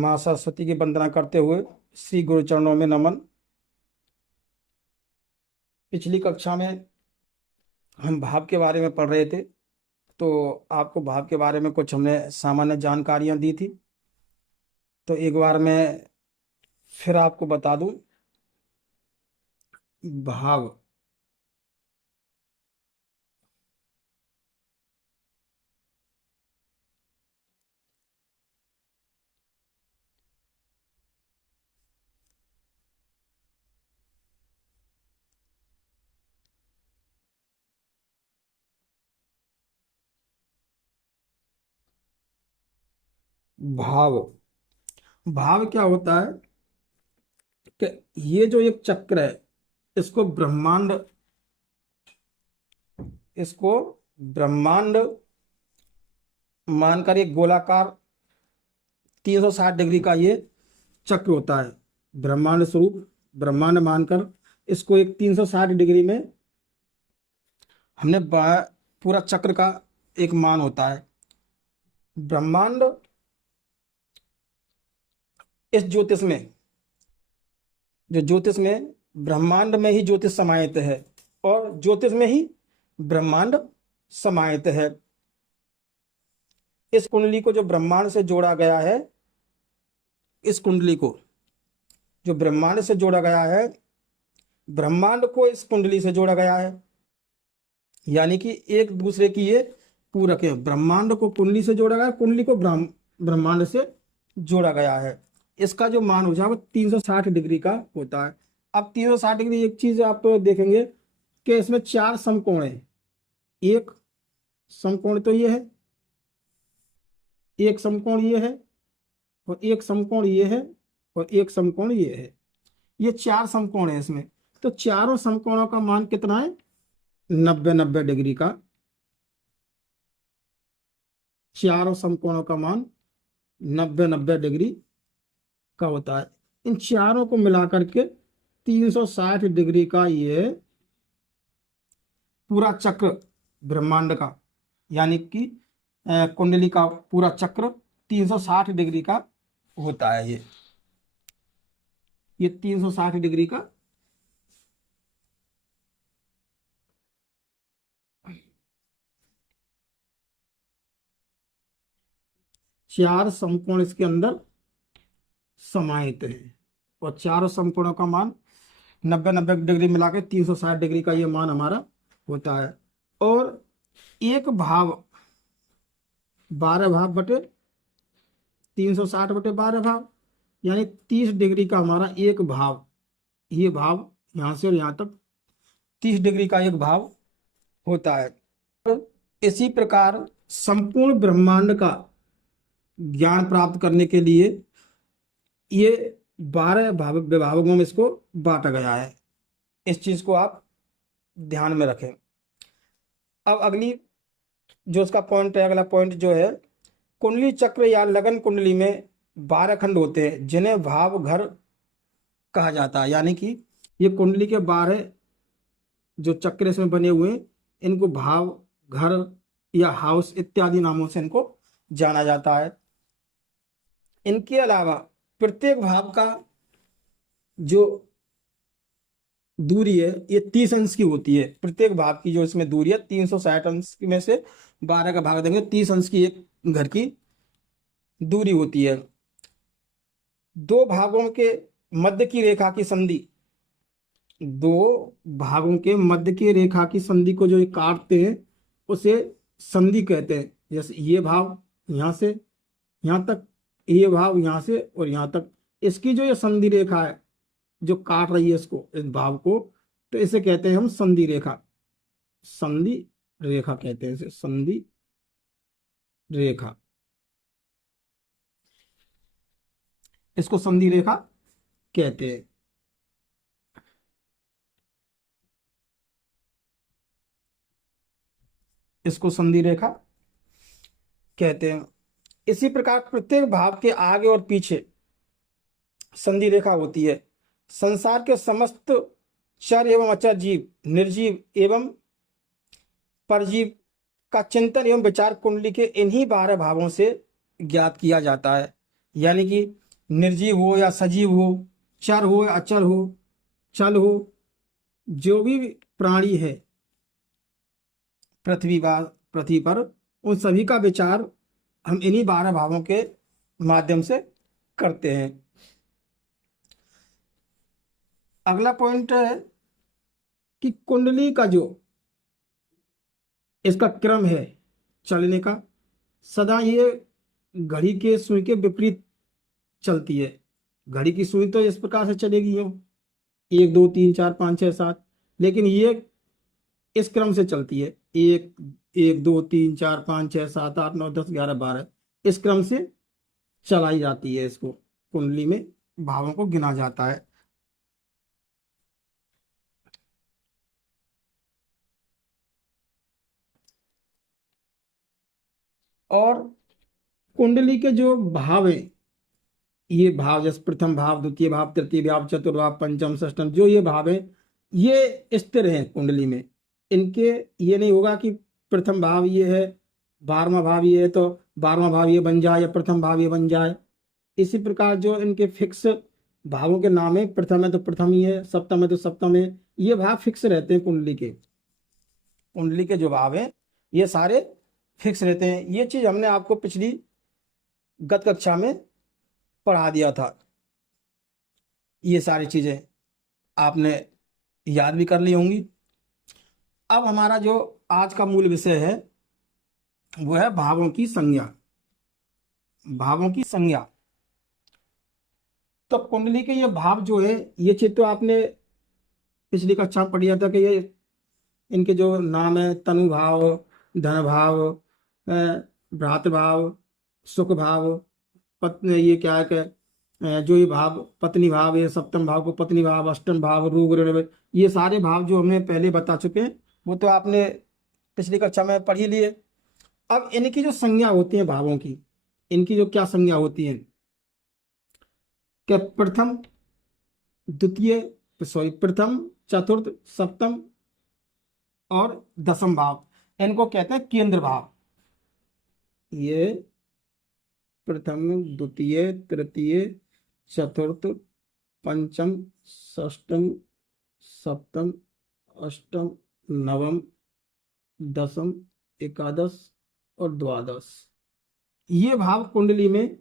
माँ सरस्वती की वंदना करते हुए श्री गुरु चरणों में नमन। पिछली कक्षा में हम भाव के बारे में पढ़ रहे थे, तो आपको भाव के बारे में कुछ हमने सामान्य जानकारियां दी थी। तो एक बार मैं फिर आपको बता दूं। भाव भाव भाव क्या होता है कि ये जो एक चक्र है, इसको ब्रह्मांड इसको ब्रह्मांड मानकर एक गोलाकार 360 डिग्री का ये चक्र होता है। ब्रह्मांड स्वरूप ब्रह्मांड मानकर इसको एक 360 डिग्री में हमने पूरा चक्र का एक मान होता है। ब्रह्मांड इस ज्योतिष में जो ज्योतिष में ब्रह्मांड में ही ज्योतिष समाहित है और ज्योतिष में ही ब्रह्मांड समाहित है। इस कुंडली को जो ब्रह्मांड से जोड़ा गया है, इस कुंडली को जो ब्रह्मांड से जोड़ा गया है, ब्रह्मांड को इस कुंडली से जोड़ा गया है। यानी कि एक दूसरे की ये पूरक है। ब्रह्मांड को कुंडली से जोड़ा गया, कुंडली को ब्रह्मांड से जोड़ा गया है। इसका जो मान हो जाएगा 360 डिग्री का होता है। अब 360 डिग्री एक चीज आप देखेंगे कि इसमें 4 समकोण है। एक समकोण तो ये है, एक समकोण ये है, और एक समकोण ये है, और एक समकोण ये है। ये 4 समकोण है इसमें। तो चारों समकोणों का मान कितना है? 90-90 डिग्री का। चारों समकोणों का मान 90-90 डिग्री का होता है। इन चारों को मिलाकर के 360 डिग्री का ये पूरा चक्र ब्रह्मांड का, यानी कि कुंडली का पूरा चक्र 360 डिग्री का होता है। ये 360 डिग्री का चार समकोण इसके अंदर समाहित है, और चारों समकोणों का मान 90-90 डिग्री मिला के 360 डिग्री का ये मान हमारा होता है। और एक भाव 12 भाव बटे 360 बटे 12 भाव, यानी 30 डिग्री का हमारा एक भाव। ये भाव यहां से और यहां तक 30 डिग्री का एक भाव होता है। तो इसी प्रकार संपूर्ण ब्रह्मांड का ज्ञान प्राप्त करने के लिए ये 12 विभागों में इसको बांटा गया है। इस चीज को आप ध्यान में रखें। अब अगली जो उसका पॉइंट है, अगला पॉइंट जो है, कुंडली चक्र या लगन कुंडली में 12 खंड होते हैं जिन्हें भाव घर कहा जाता है। यानी कि ये कुंडली के 12 जो चक्र इसमें बने हुए हैं, इनको भाव घर या हाउस इत्यादि नामों से इनको जाना जाता है। इनके अलावा प्रत्येक भाव का जो दूरी है ये 30 अंश की होती है। प्रत्येक भाव की जो इसमें दूरी है 360 अंश में से 12 का भाग देंगे, 30 अंश की एक घर की दूरी होती है। दो भागों के मध्य की रेखा की संधि, दो भागों के मध्य की रेखा की संधि को जो ये काटते हैं उसे संधि कहते हैं। जैसे ये भाव यहां से यहां तक, ये भाव यहां से और यहां तक, इसकी जो ये संधि रेखा है जो काट रही है इसको, इस भाव को, तो इसे कहते हैं हम संधि रेखा। संधि रेखा कहते हैं इसे, संधि रेखा। इसको संधि रेखा कहते हैं। इसको संधि रेखा कहते हैं। इसी प्रकार प्रत्येक भाव के आगे और पीछे संधि रेखा होती है। संसार के समस्त चर एवं अचर जीव, निर्जीव एवं परजीव का चिंतन एवं विचार कुंडली के इन्हीं 12 भावों से ज्ञात किया जाता है। यानी कि निर्जीव हो या सजीव हो, चर हो या अचर हो, चल हो, जो भी प्राणी है पृथ्वी पर, उन सभी का विचार हम इन्हीं 12 भावों के माध्यम से करते हैं। अगला पॉइंट है कि कुंडली का जो इसका क्रम है चलने का, सदा ये घड़ी के सुई के विपरीत चलती है। घड़ी की सुई तो इस प्रकार से चलेगी यूं, 1 2 3 4 5 6 7, लेकिन ये इस क्रम से चलती है, 1 1 2 3 4 5 6 7 8 9 10 11 12, इस क्रम से चलाई जाती है। इसको कुंडली में भावों को गिना जाता है। और कुंडली के जो भाव हैं, ये भाव जैसे प्रथम भाव, द्वितीय भाव, तृतीय भाव, चतुर्थ भाव, पंचम, षष्ठम, जो ये भाव है ये स्थिर हैं कुंडली में। इनके ये नहीं होगा कि प्रथम भाव ये है, 12वां भाव ये है तो 12वां भाव ये बन जाए या प्रथम भाव ये बन जाए। इसी प्रकार जो इनके फिक्स भावों के नाम है, प्रथम है तो प्रथम ही है, सप्तम है तो सप्तम है, ये भाव फिक्स रहते हैं कुंडली के। कुंडली के जो भाव हैं ये सारे फिक्स रहते हैं। ये चीज हमने आपको पिछली गत कक्षा में पढ़ा दिया था। ये सारी चीजें आपने याद भी कर ली होंगी। अब हमारा जो आज का मूल विषय है वो है भावों की संज्ञा। भावों की संज्ञा, तो कुंडली के ये भाव जो है, ये चीज तो आपने पिछली कक्षा में पढ़ी था कि ये इनके जो नाम है, तनु भाव, धन भाव, भ्रातृ भाव, सुख भाव, पत्नी, ये क्या है कि जो ये भाव पत्नी भाव, ये सप्तम भाव को पत्नी भाव, अष्टम भाव, रूप, ये सारे भाव जो हमने पहले बता चुके हैं वो तो आपने पिछली कक्षा में पढ़ ही लिए। अब इनकी जो संज्ञा होती है भावों की, इनकी जो क्या संज्ञा होती है कि प्रथम, द्वितीय, सॉरी प्रथम, चतुर्थ, सप्तम और दसम भाव, इनको कहते हैं केंद्र भाव। ये प्रथम, द्वितीय, तृतीय, चतुर्थ, पंचम, षष्टम, सप्तम, अष्टम, नवम, दसम, एकादश और द्वादश, ये भाव कुंडली में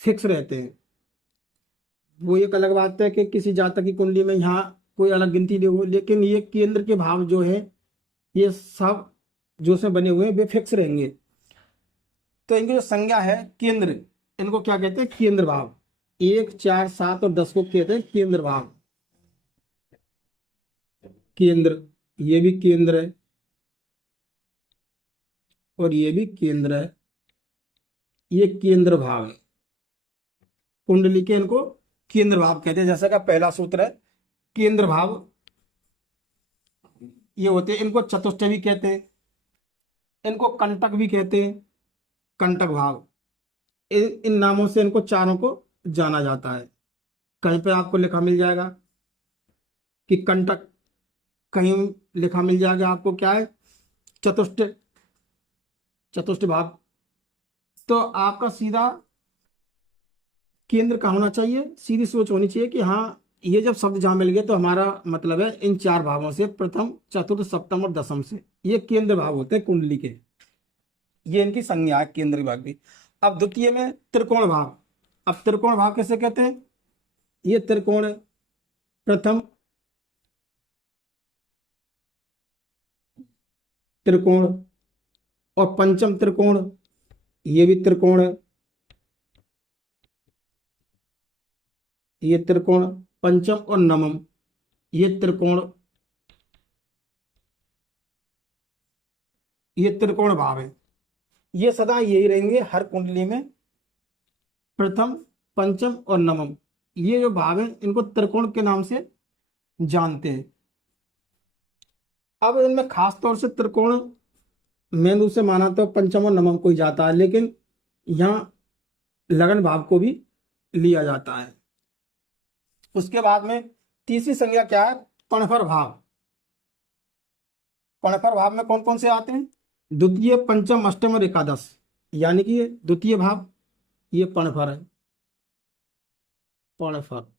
फिक्स रहते हैं। वो एक अलग बात है कि किसी जातक की कुंडली में यहाँ कोई अलग गिनती नहीं हो, लेकिन ये केंद्र के भाव जो है ये सब जो से बने हुए हैं वे फिक्स रहेंगे। तो इनकी जो संज्ञा है केंद्र, इनको क्या कहते हैं? केंद्र भाव। 1 4 7 और 10 को कहते हैं केंद्र भाव। केंद्र, ये भी केंद्र है और ये भी केंद्र है, ये केंद्र भाव है। कुंडली के इनको केंद्र भाव कहते हैं। जैसा का पहला सूत्र है केंद्र भाव, ये होते हैं, इनको चतुष्टय भी कहते हैं, इनको कंटक भी कहते हैं, कंटक भाव। इन नामों से इनको चारों को जाना जाता है। कहीं पे आपको लिखा मिल जाएगा कि कंटक, कहीं लिखा मिल जाएगा आपको क्या है, चतुष्ट, चतुष्ट भाव। तो आपका सीधा केंद्र कहाँ होना चाहिए? सीधी सोच होनी चाहिए कि हाँ, ये जब शब्द जहां मिल गए तो हमारा मतलब है इन 4 भावों से, प्रथम, चतुर्थ, सप्तम और दसम से, ये केंद्र भाव होते हैं कुंडली के। ये इनकी संज्ञा है केंद्र भाव की। अब द्वितीय में त्रिकोण भाव। अब त्रिकोण भाव कैसे कहते हैं? ये त्रिकोण है, प्रथम त्रिकोण और पंचम त्रिकोण, ये भी त्रिकोण है, ये त्रिकोण, पंचम और नवम, ये त्रिकोण, ये त्रिकोण भाव है। ये सदा यही रहेंगे हर कुंडली में, प्रथम, पंचम और नवम, ये जो भाव है इनको त्रिकोण के नाम से जानते हैं। अब इनमें खास तौर से त्रिकोण मेन रूप से माना तो पंचम और नवम को ही जाता है, लेकिन यहाँ लगन भाव को भी लिया जाता है। उसके बाद में तीसरी संज्ञा क्या है? पणफर भाव। पणफर भाव में कौन कौन से आते हैं? द्वितीय, पंचम, अष्टम और एकादश, यानी कि ये द्वितीय भाव, ये पणफर है। पणफर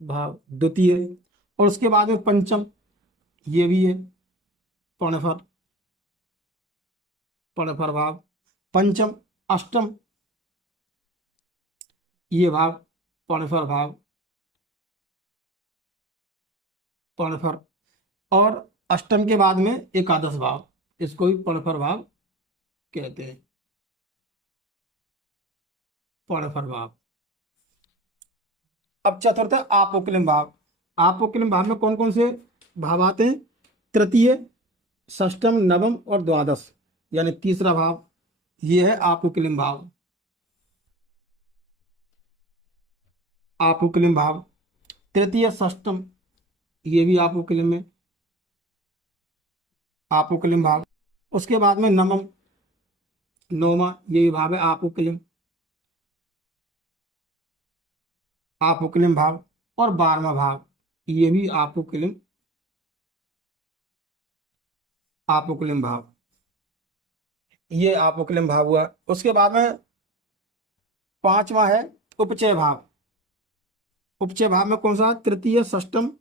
भाव द्वितीय, और उसके बाद में पंचम, ये भी है पणफर, पणफर भाव पंचम। अष्टम, ये भाव पणफर भाव, पणफर। और अष्टम के बाद में एकादश भाव, इसको भी पणफर भाव कहते हैं, पणफर भाव। अब चतुर्थ है आपोक्लिम भाव। आपोक्लिम भाव में कौन कौन से भाव आते हैं? तृतीय, षष्टम, नवम और द्वादश, यानी तीसरा भाव, ये है आपोक्लिम भाव। आपोक्लिम भाव तृतीय, षष्टम, ये भी आपोक्लिम में, आपोक्लिम भाव। उसके बाद में नवम, नौमा, ये भी भाव है आपोक्लिम, आपोक्लिम भाव। और 12वां भाव, ये भी आपोक्लिम, आपोक्लिम भाव, ये आपोक्लिम भाव हुआ। उसके बाद में 5वां है उपचय भाव। उपचय भाव में कौन सा? तृतीय, षष्टम,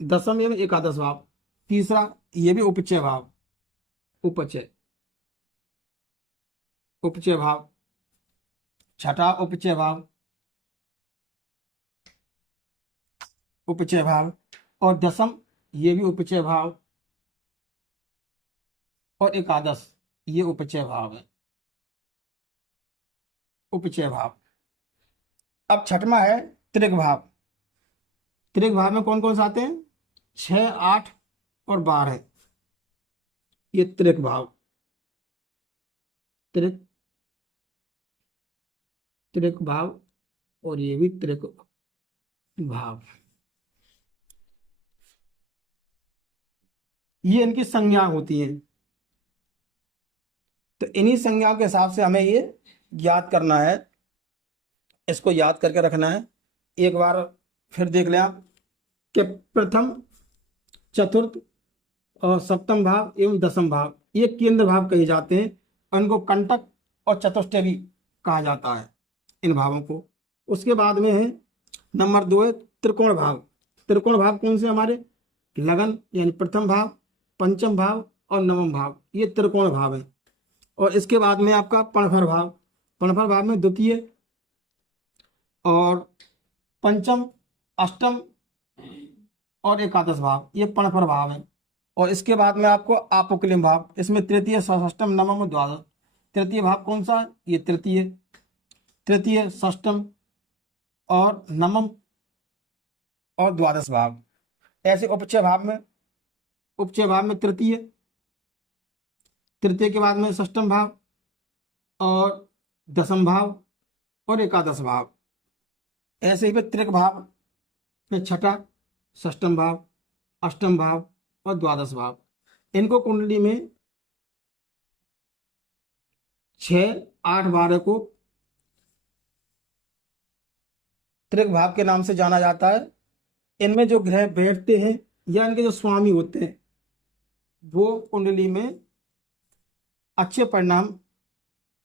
दसम एवं एकादश भाव। तीसरा, ये भी उपचय भाव, उपचय, उपचय भाव। छठा उपचय भाव, उपचय भाव। और दसम, ये भी उपचय भाव। और एकादश, ये उपचय भाव है, उपचय भाव। अब छठवां है त्रिक भाव। त्रिक भाव में कौन कौन से आते हैं? 6, 8 और 12, ये त्रिक भाव, त्रिक, त्रिक भाव। और ये भी त्रिक भाव, ये इनकी संज्ञा होती है। तो इन्हीं संज्ञाओं के हिसाब से हमें ये याद करना है, इसको याद करके रखना है। एक बार फिर देख लें आप कि प्रथम, चतुर्थ और सप्तम भाव एवं दसम भाव, ये केंद्र भाव कहे जाते हैं। उनको कंटक और चतुष्टय भी कहा जाता है, इन भावों को। उसके बाद में है नंबर 2 है त्रिकोण भाव। त्रिकोण भाव कौन से हमारे? लगन, यानी प्रथम भाव, पंचम भाव और नवम भाव, ये त्रिकोण भाव है। और इसके बाद में आपका पणफर भाव। पणफर भाव में द्वितीय और पंचम, अष्टम और एकादश भाव, ये पणफर भाव है। और इसके बाद में आपको आपोक्लिम भाव, इसमें तृतीय, षष्टम, नवम और द्वादश। तृतीय भाव कौन सा? ये तृतीय, तृतीय, षष्टम और नवम और द्वादश भाव। ऐसे उपचय भाव में, उपचय भाव में तृतीय, तृतीय के बाद में षष्टम भाव और दसम भाव और एकादश भाव। ऐसे ही त्रिक भाव में छठा, षष्टम भाव, अष्टम भाव और द्वादश भाव। इनको कुंडली में 6, 8, 12 को त्रिक भाव के नाम से जाना जाता है। इनमें जो ग्रह बैठते हैं या इनके जो स्वामी होते हैं, वो कुंडली में अच्छे परिणाम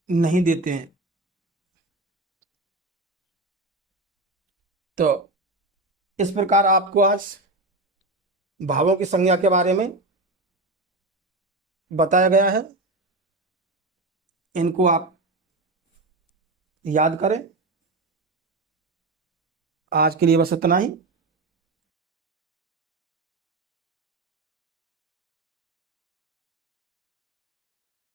नहीं देते हैं। तो इस प्रकार आपको आज भावों की संज्ञा के बारे में बताया गया है। इनको आप याद करें। आज के लिए बस इतना ही।